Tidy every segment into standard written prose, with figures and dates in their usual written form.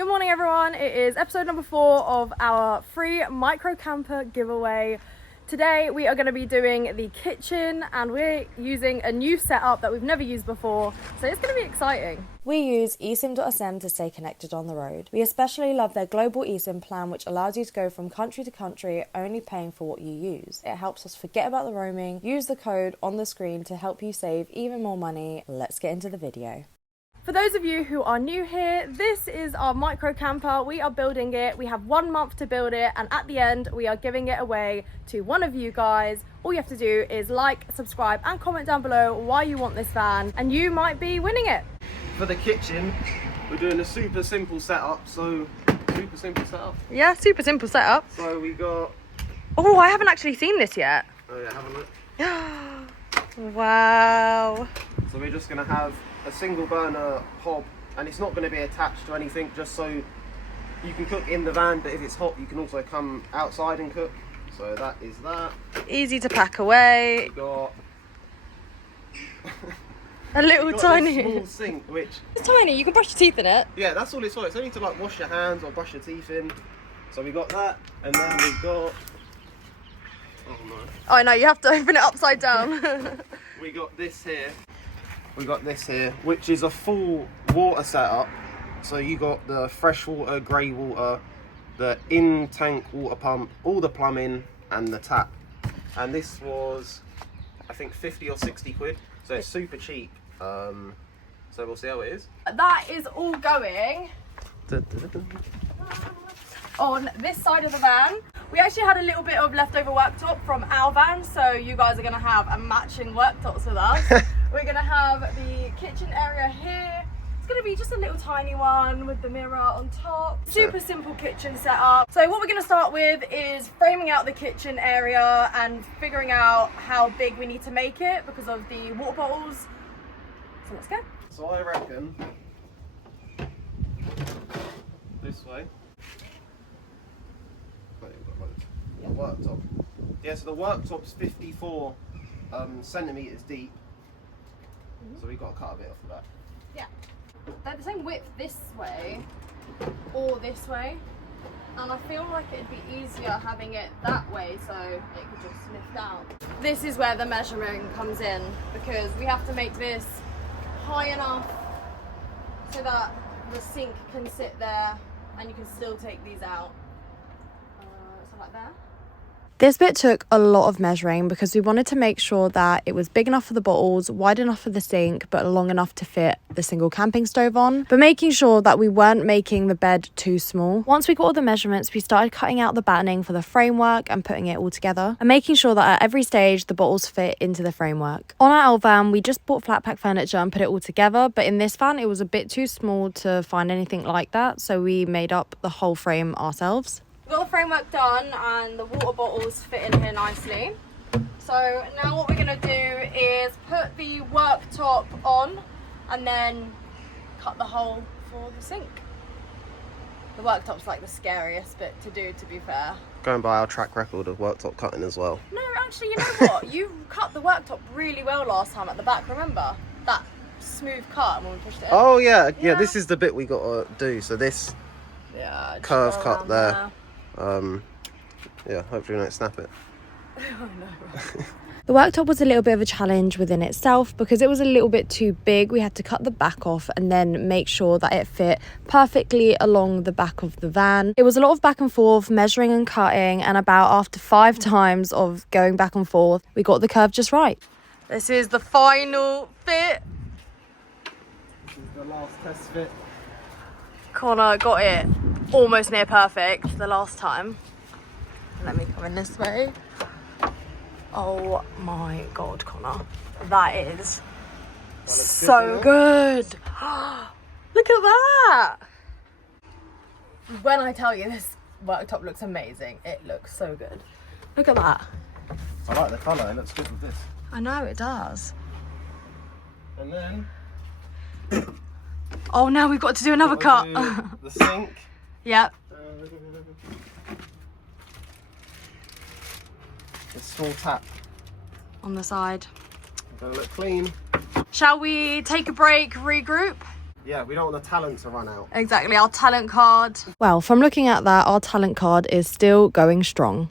Good morning everyone, it is episode number 4 of our free micro camper giveaway. Today we are going to be doing the kitchen and we're using a new setup that we've never used before, so it's going to be exciting. We use eSIM.sm to stay connected on the road. We especially love their global eSIM plan, which allows you to go from country to country only paying for what you use. It helps us forget about the roaming. Use the code on the screen to help you save even more money. Let's get into the video. For those of you who are new here, this is our micro camper. We are building it. We have 1 month to build it, and at the end we are giving it away to one of you guys. All you have to do is like, subscribe and comment down below why you want this van and you might be winning it. For the kitchen, we're doing a super simple setup. Yeah, super simple setup. So we got... Oh, I haven't actually seen this yet. Oh yeah, have a look. Wow. So we're just going to have a single burner hob, and it's not going to be attached to anything, just so you can cook in the van, but if it's hot you can also come outside and cook. So that is that. Easy to pack away. We got a little tiny small sink, which it's tiny, you can brush your teeth in it. Yeah, that's all it's for. It's only to like wash your hands or brush your teeth in. So we got that, and then we got... Oh no. Oh no, you have to open it upside down. We got this here. Which is a full water setup. So you got the fresh water, grey water, the in-tank water pump, all the plumbing and the tap. And this was, I think, 50 or 60 quid. So it's super cheap. So we'll see how it is. That is all going on this side of the van. We actually had a little bit of leftover worktop from our van, so you guys are going to have a matching worktops with us. We're going to have the kitchen area here. It's going to be just a little tiny one with the mirror on top. Super simple kitchen setup. So what we're going to start with is framing out the kitchen area and figuring out how big we need to make it because of the water bottles. So let's go. So I reckon this way. The worktop. Yeah, so the worktop's 54 centimetres deep. So we've got to cut a bit off of that. Yeah. They're the same width this way or this way. And I feel like it'd be easier having it that way so it could just lift out. This is where the measuring comes in because we have to make this high enough so that the sink can sit there and you can still take these out. So like that. This bit took a lot of measuring because we wanted to make sure that it was big enough for the bottles, wide enough for the sink, but long enough to fit the single camping stove on, but making sure that we weren't making the bed too small. Once we got all the measurements, we started cutting out the battening for the framework and putting it all together and making sure that at every stage the bottles fit into the framework. On our old van, we just bought flat pack furniture and put it all together, but in this van it was a bit too small to find anything like that, so we made up the whole frame ourselves. Got the framework done and the water bottles fit in here nicely. So now what we're going to do is put the worktop on and then cut the hole for the sink. The worktop's like the scariest bit to do, to be fair. Going by our track record of worktop cutting as well. No, actually, you know what? You cut the worktop really well last time at the back, remember? That smooth cut when we pushed it in. Oh yeah, this is the bit we got to do. So this curve cut there. Yeah, hopefully we don't snap it. Oh no. The worktop was a little bit of a challenge within itself because it was a little bit too big. We had to cut the back off and then make sure that it fit perfectly along the back of the van. It was a lot of back and forth, measuring and cutting, and about after 5 times of going back and forth, we got the curve just right. This is the final fit. This is the last test fit. Connor got it almost near perfect the last time. Let me come in this way. Oh my god, Connor. That is so good. Look at that. When I tell you this worktop looks amazing, it looks so good. Look at that. I like the colour, it looks good with this. I know it does. And then... Oh, now we've got to do another cut. The sink. Yep. A small tap on the side. Gotta look clean. Shall we take a break, regroup? Yeah, we don't want the talent to run out. Exactly, our talent card. Well, from looking at that, our talent card is still going strong.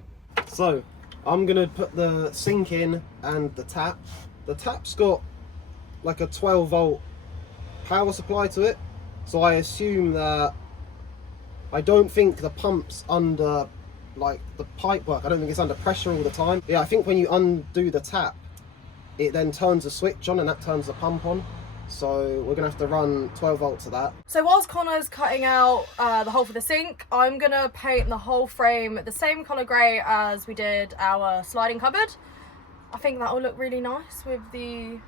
So, I'm gonna put the sink in and the tap. The tap's got like a 12-volt power supply to it, so I assume that I don't think the pump's under like the pipe work. I don't think it's under pressure all the time. Yeah, I think when you undo the tap, it then turns the switch on and that turns the pump on. So we're gonna have to run 12 volts of that. So whilst Connor's cutting out the hole for the sink, I'm gonna paint the whole frame the same colour grey as we did our sliding cupboard. I think that will look really nice with the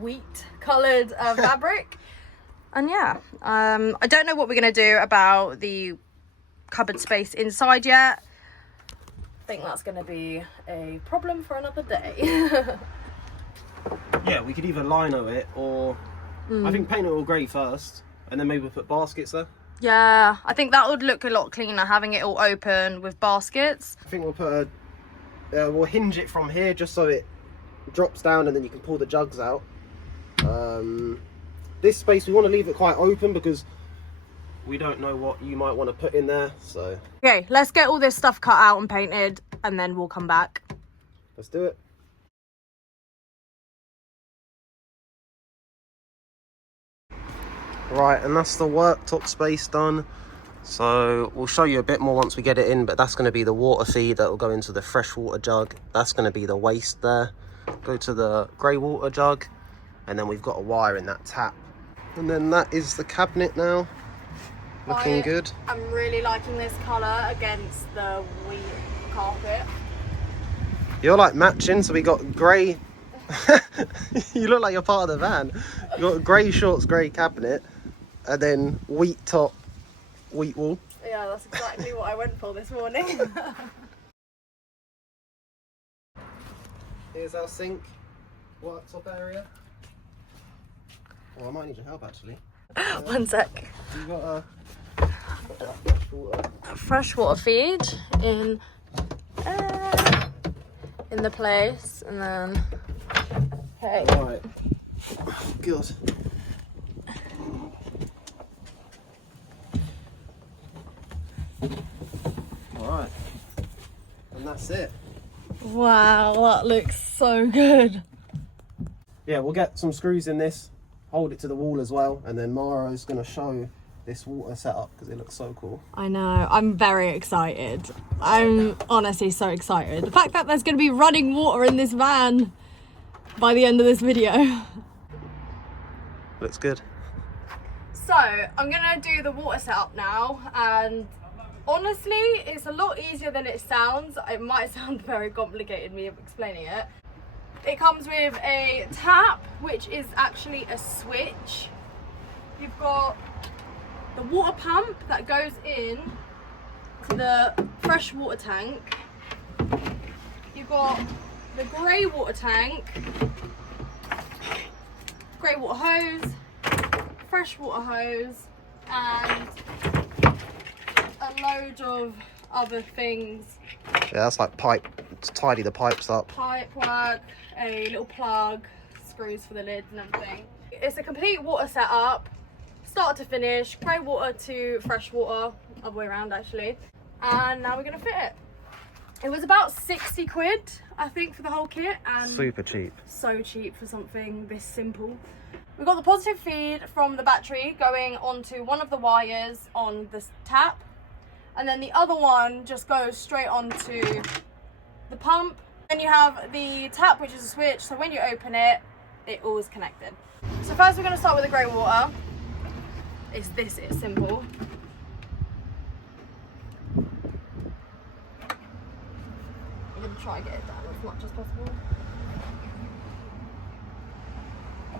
wheat coloured fabric. And yeah, I don't know what we're gonna do about the cupboard space inside yet. I think that's gonna be a problem for another day. Yeah, we could either lino it or I think paint it all grey first and then maybe we'll put baskets there. Yeah, I think that would look a lot cleaner, having it all open with baskets. I think we'll put we'll hinge it from here just so it drops down and then you can pull the jugs out. This space we want to leave it quite open because we don't know what you might want to put in there, so. Okay, let's get all this stuff cut out and painted and then we'll come back. Let's do it. Right, and that's the worktop space done. So we'll show you a bit more once we get it in, but that's going to be the water feed that will go into the freshwater jug. That's going to be the waste there. Go to the grey water jug, and then we've got a wire in that tap. And then that is the cabinet now. Looking good. I'm really liking this colour against the wheat carpet. You're like matching, so we got grey. You look like you're part of the van. You got grey shorts, grey cabinet, and then wheat top, wheat wall. Yeah, that's exactly what I went for this morning. Here's our sink, worktop area. Oh, I might need your help actually. One sec. You got a freshwater feed in the place, and then okay. Right. Good. Alright. And that's it. Wow, that looks so good. Yeah, we'll get some screws in this, hold it to the wall as well, and then Mara's going to show this water setup because it looks so cool. I know, I'm very excited. I'm honestly so excited. The fact that there's going to be running water in this van by the end of this video. Looks good. So, I'm going to do the water setup now, and honestly, it's a lot easier than it sounds. It might sound very complicated, me explaining it. It comes with a tap, which is actually a switch. You've got the water pump that goes in to the fresh water tank. You've got the grey water tank, grey water hose, fresh water hose, and a load of other things. Yeah, that's like pipe, to tidy the pipes up. Pipe work, a little plug, screws for the lids and everything. It's a complete water setup, start to finish, grey water to fresh water, other way around actually. And now we're gonna fit it. It was about 60 quid, I think, for the whole kit, and super cheap. So cheap for something this simple. We've got the positive feed from the battery going onto one of the wires on this tap, and then the other one just goes straight onto the pump. Then you have the tap, which is a switch, so when you open it, it all is connected. So first we're going to start with the grey water. It's simple. I'm going to try and get it down as much as possible.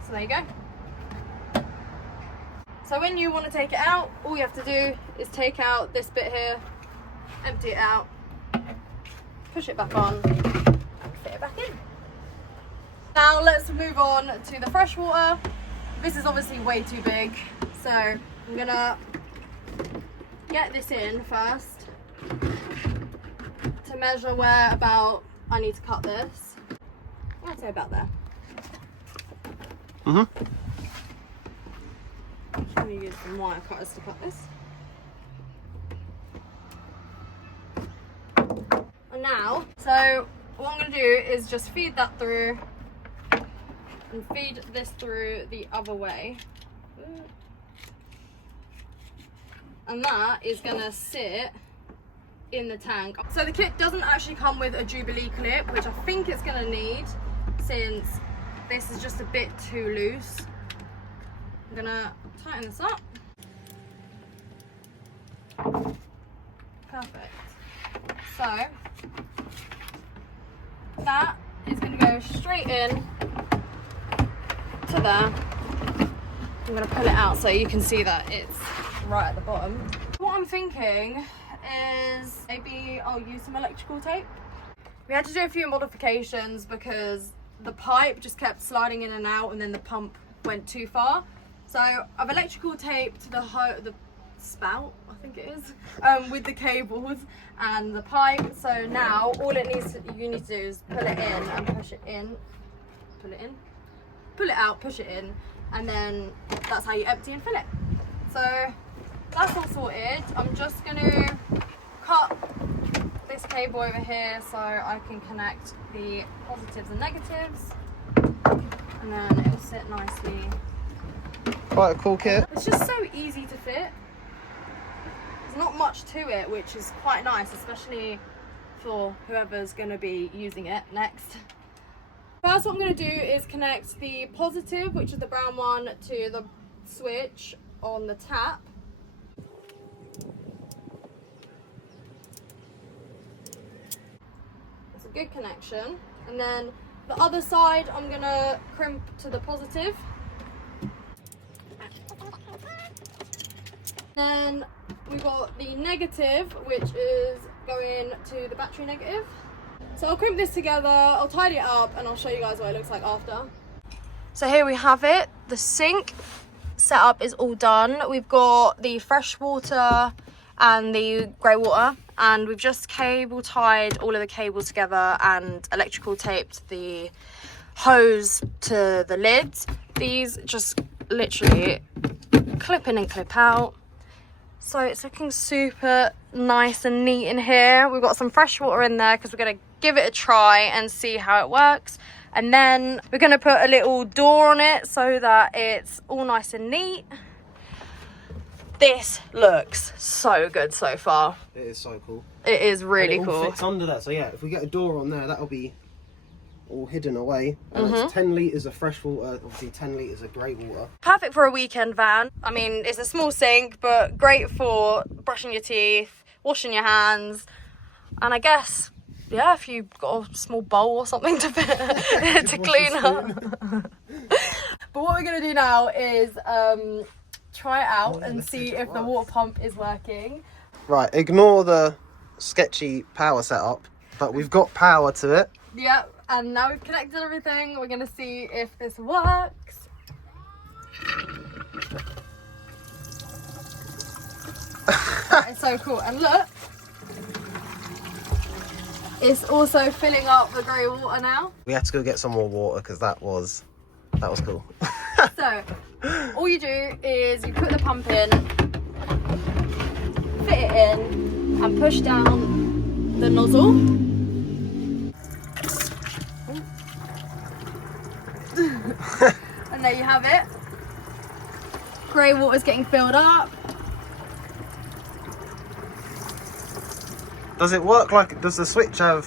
So there you go. So when you want to take it out, all you have to do is take out this bit here, empty it out, push it back on, and fit it back in. Now let's move on to the fresh water. This is obviously way too big, so I'm gonna get this in first to measure where about I need to cut this. I'd say about there. I'm going to use some wire cutters to cut this. And now, so what I'm going to do is just feed that through and feed this through the other way. And that is going to sit in the tank. So the kit doesn't actually come with a Jubilee clip, which I think it's going to need since this is just a bit too loose. I'm going to tighten this up. Perfect. So that is going to go straight in to there. I'm going to pull it out so you can see that it's right at the bottom. What I'm thinking is maybe I'll use some electrical tape. We had to do a few modifications because the pipe just kept sliding in and out and then the pump went too far. So I've electrical taped the spout, I think it is, with the cables and the pipe. So now all you need to do is pull it in and push it in, pull it in, pull it out, push it in, and then that's how you empty and fill it. So that's all sorted. I'm just going to cut this cable over here so I can connect the positives and negatives, and then it'll sit nicely. Quite a cool kit. It's just so easy to fit. There's not much to it, which is quite nice, especially for whoever's going to be using it next. First, what I'm going to do is connect the positive, which is the brown one, to the switch on the tap. That's a good connection. And then the other side, I'm going to crimp to the positive. Then we've got the negative, which is going to the battery negative. So I'll crimp this together, I'll tidy it up, and I'll show you guys what it looks like after. So here we have it. The sink setup is all done. We've got the fresh water and the grey water, and we've just cable tied all of the cables together and electrical taped the hose to the lids. These just literally clip in and clip out. So it's looking super nice and neat in here. We've got some fresh water in there because we're going to give it a try and see how it works. And then we're going to put a little door on it so that it's all nice and neat. This looks so good so far. It is so cool. It is really and it all cool. fits under that. So yeah, if we get a door on there, that'll be all hidden away. And it's 10 litres of fresh water, obviously 10 litres of grey water. Perfect for a weekend van. I mean, it's a small sink, but great for brushing your teeth, washing your hands, and I guess, yeah, if you've got a small bowl or something to clean up. But what we're going to do now is try it out and see if the water pump is working. Right, ignore the sketchy power setup, but we've got power to it. Yep. And now we've connected everything. We're going to see if this works. That is so cool. And look, it's also filling up the grey water now. We had to go get some more water because that was cool. So all you do is you put the pump in, fit it in, and push down the nozzle. And there you have it. Grey water's getting filled up. Does it work like, does the switch have,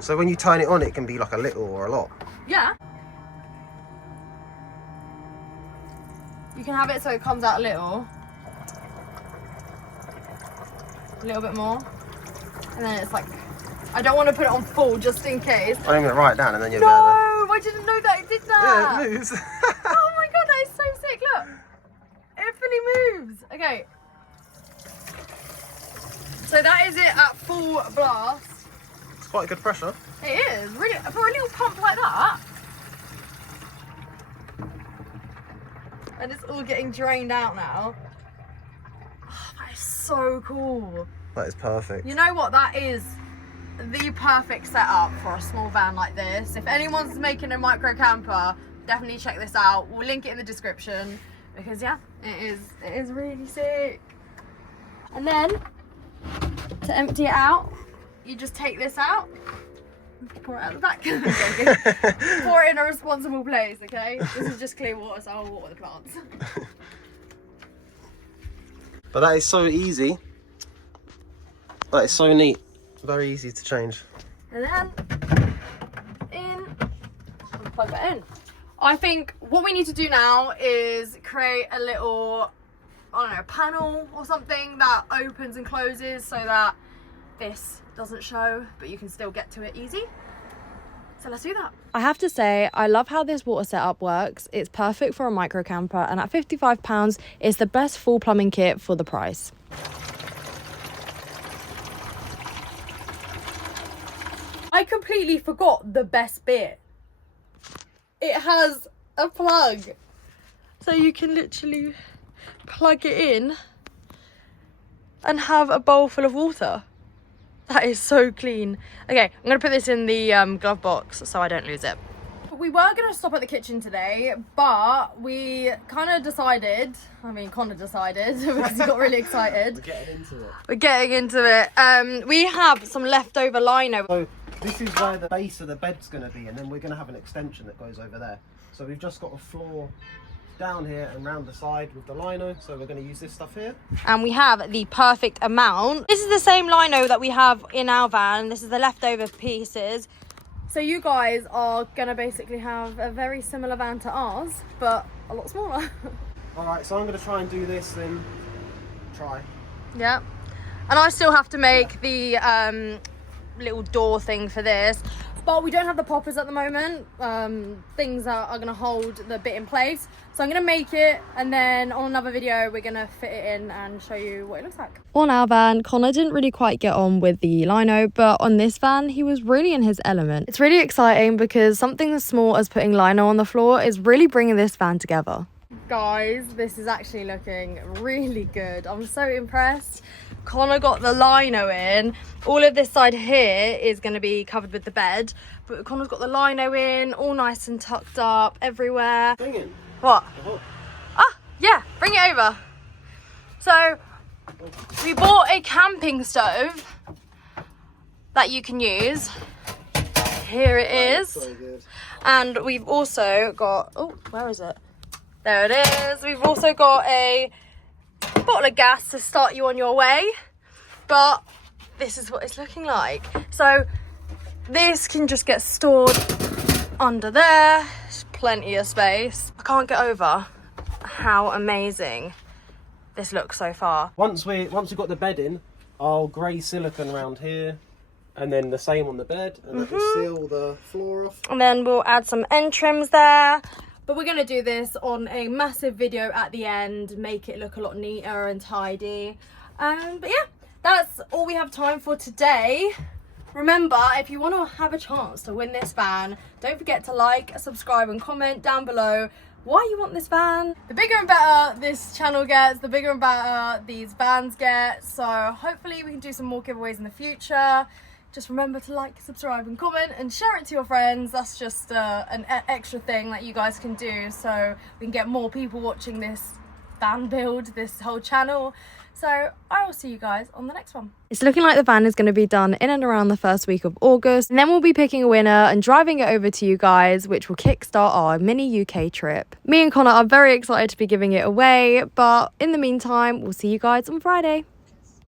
so when you turn it on it can be like a little or a lot? Yeah. You can have it so it comes out a little bit more. And then it's like, I don't want to put it on full just in case. I'm going to write it down and then you'll No, go there. I didn't know that it did that. Yeah, it moves. Oh my god, that is so sick, look. It fully moves. Okay. So that is it at full blast. It's quite a good pressure. It is, really, for a little pump like that. And it's all getting drained out now. Oh, that is so cool. That is perfect. You know what, that is the perfect setup for a small van like this. If anyone's making a micro camper, definitely check this out. We'll link it in the description. because yeah, it is really sick. And then to empty it out, you just take this out, pour it out the back. Pour it in a responsible place, okay? This is just clean water, so I'll water the plants. But that is so easy. That is so neat. Very easy to change. And then and plug that in. I think what we need to do now is create a little, I don't know, panel or something that opens and closes so that this doesn't show, but you can still get to it easy. So let's do that. I have to say, I love how this water setup works. It's perfect for a micro camper, and at £55, it's the best full plumbing kit for the price. I completely forgot the best bit. It has a plug. So you can literally plug it in and have a bowl full of water. That is so clean. Okay, I'm gonna put this in the glove box so I don't lose it. We were gonna stop at the kitchen today, but we kind of decided, Connor decided, because he got really excited. We're getting into it. We're getting into it. We have some leftover lino. So this is where the base of the bed's going to be, and then we're going to have an extension that goes over there. So we've just got a floor down here and round the side with the lino, so we're going to use this stuff here. And we have the perfect amount. This is the same lino that we have in our van. This is the leftover pieces. So you guys are going to basically have a very similar van to ours, but a lot smaller. Alright, so I'm going to try and do this then. Try. Yeah. And I still have to make the little door thing for this. But we don't have the poppers at the moment. Things are going to hold the bit in place. So I'm going to make it, and then on another video we're going to fit it in and show you what it looks like. On our van, Connor didn't really quite get on with the lino, but on this van, he was really in his element. It's really exciting because something as small as putting lino on the floor is really bringing this van together. Guys, this is actually looking really good. I'm so impressed. Connor got the lino in. All of this side here is going to be covered with the bed, but Connor's got the lino in, all nice and tucked up everywhere. Bring it. What? Oh. Ah, yeah, bring it over. So we bought a camping stove that you can use. Here it is. So good. And we've also got, oh, where is it? There it is. We've also got a bottle of gas to start you on your way. But this is what it's looking like. So this can just get stored under there. There's plenty of space. I can't get over how amazing this looks so far. Once we've got the bed in, I'll grey silicone around here, and then the same on the bed, and that will seal the floor off. And then we'll add some end trims there. But we're going to do this on a massive video at the end, make it look a lot neater and tidy. But yeah, that's all we have time for today. Remember, if you want to have a chance to win this van, don't forget to like, subscribe and comment down below why you want this van. The bigger and better this channel gets, the bigger and better these vans get. So hopefully we can do some more giveaways in the future. Just remember to like, subscribe and comment and share it to your friends. That's just an extra thing that you guys can do so we can get more people watching this van build, this whole channel. So I will see you guys on the next one. It's looking like the van is going to be done in and around the first week of August. And then we'll be picking a winner and driving it over to you guys, which will kickstart our mini UK trip. Me and Connor are very excited to be giving it away. But in the meantime, we'll see you guys on Friday.